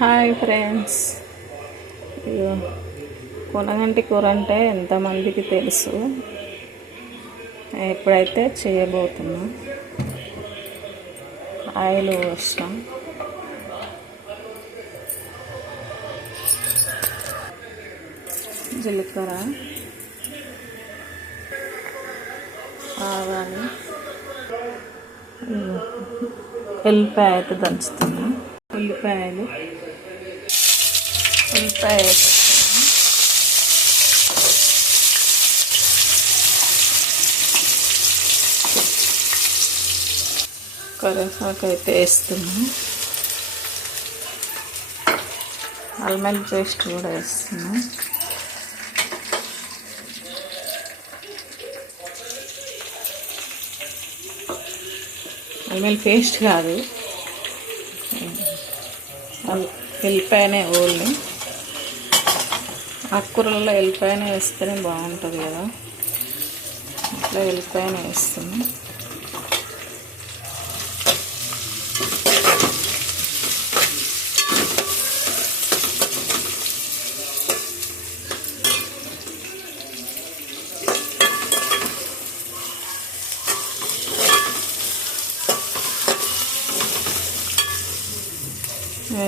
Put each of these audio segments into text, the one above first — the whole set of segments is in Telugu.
హాయ్ ఫ్రెండ్స్, కొనగంటి కూర అంటే ఎంతమందికి తెలుసు. ఎప్పుడైతే చేయబోతున్నా ఆయిల్ పోసినాం, జీలకర్ర, ఆవాలు, ఎల్లిపాయ అయితే దంచుతున్నా. ఉల్లిపాయ కరివేపాకు అయితే వేస్తున్నాం. అల్లం పేస్ట్ కూడా వేస్తున్నాం. అల్లం పేస్ట్ కాదు, ఎల్లిపాయనే ఓన్లీ. ఆకుకూరలలో ఎల్లిపాయనే వేస్తేనే బాగుంటుంది కదా, అట్లా ఎల్లిపాయనే వేస్తున్నాం.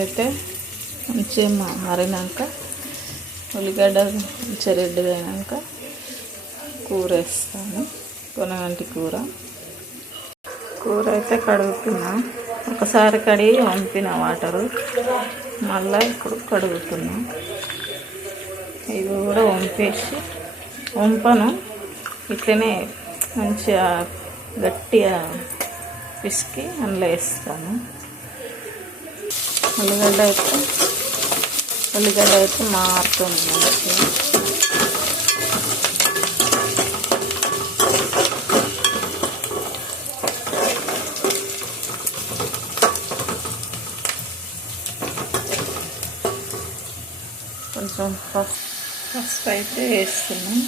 అయితే మంచిగా మరినాక ఉల్లిగడ్డ మంచిగా రెడ్గా అయినాక కూర వేస్తాను. కొనగంటి కూర అయితే కడుగుతున్నా. ఒకసారి కడిగి వంపిన వాటరు, మళ్ళీ ఇప్పుడు కడుగుతున్నా. ఇది కూడా వంపను, ఇట్లనే మంచిగా గట్టిగా పిసికి అందులో వేస్తాను. ఉల్లిగడ్డ అయితే మారుతుంది మంచిగా. కొంచెం పసుపు అయితే వేస్తున్నాం.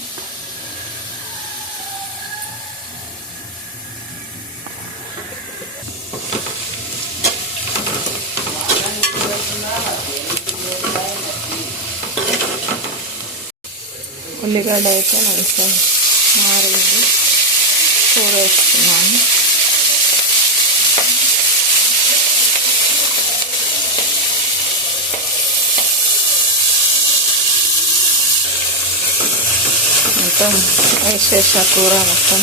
ఉల్లిగడ్డ అయితే మంచిగా మారింది, కూర వేస్తున్నాను. మొత్తం వేసేసా కూర మొత్తం.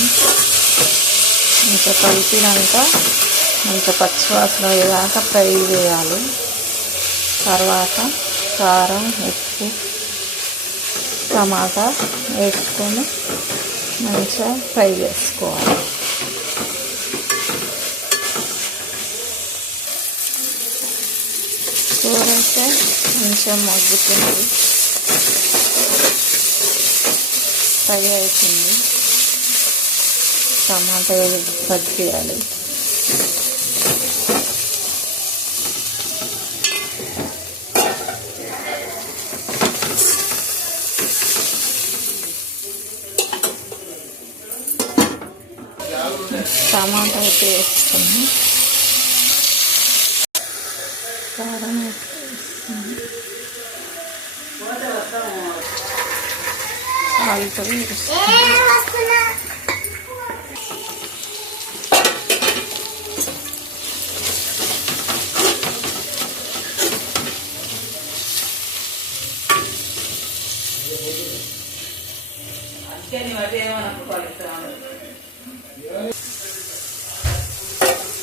ఇంకా కలిపినాక ఇంకా పచ్చివాసన అయ్యేదాకా ఫ్రై చేయాలి. తర్వాత కారం, ఉప్పు, టమాటా వేసుకొని మంచిగా ఫ్రై చేసుకోవాలి. కూర అయితే మంచిగా మగ్గుతుంది, ఫ్రై అవుతుంది. టమాటా కట్ చేయాలి. టమాటా అయితే వేస్తున్నాం, కారం వేస్తున్నాం, సాల్ట్ వేస్తున్నాం.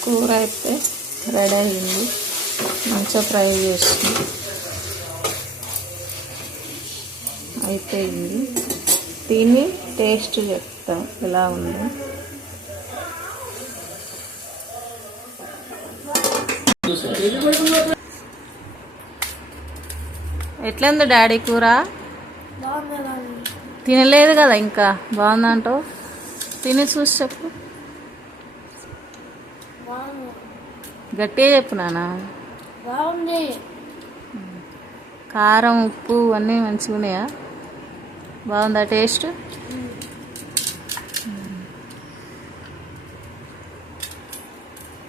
కూర అయితే రెడీ అయింది, మంచిగా ఫ్రై చేసి అయిపోయింది. తిని టేస్ట్ చెప్తాం ఎలా ఉందో. ఎట్లా ఉంది డాడీ కూర? తినలేదు కదా ఇంకా, బాగుందంటావు? తిని చూసి చెప్పు, గట్టిగా చెప్పు నాన్న. కారం, ఉప్పు అన్నీ మంచిగా ఉన్నాయా? బాగుందా టేస్ట్?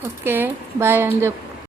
ఓకే, బాయ్ అని చెప్పు.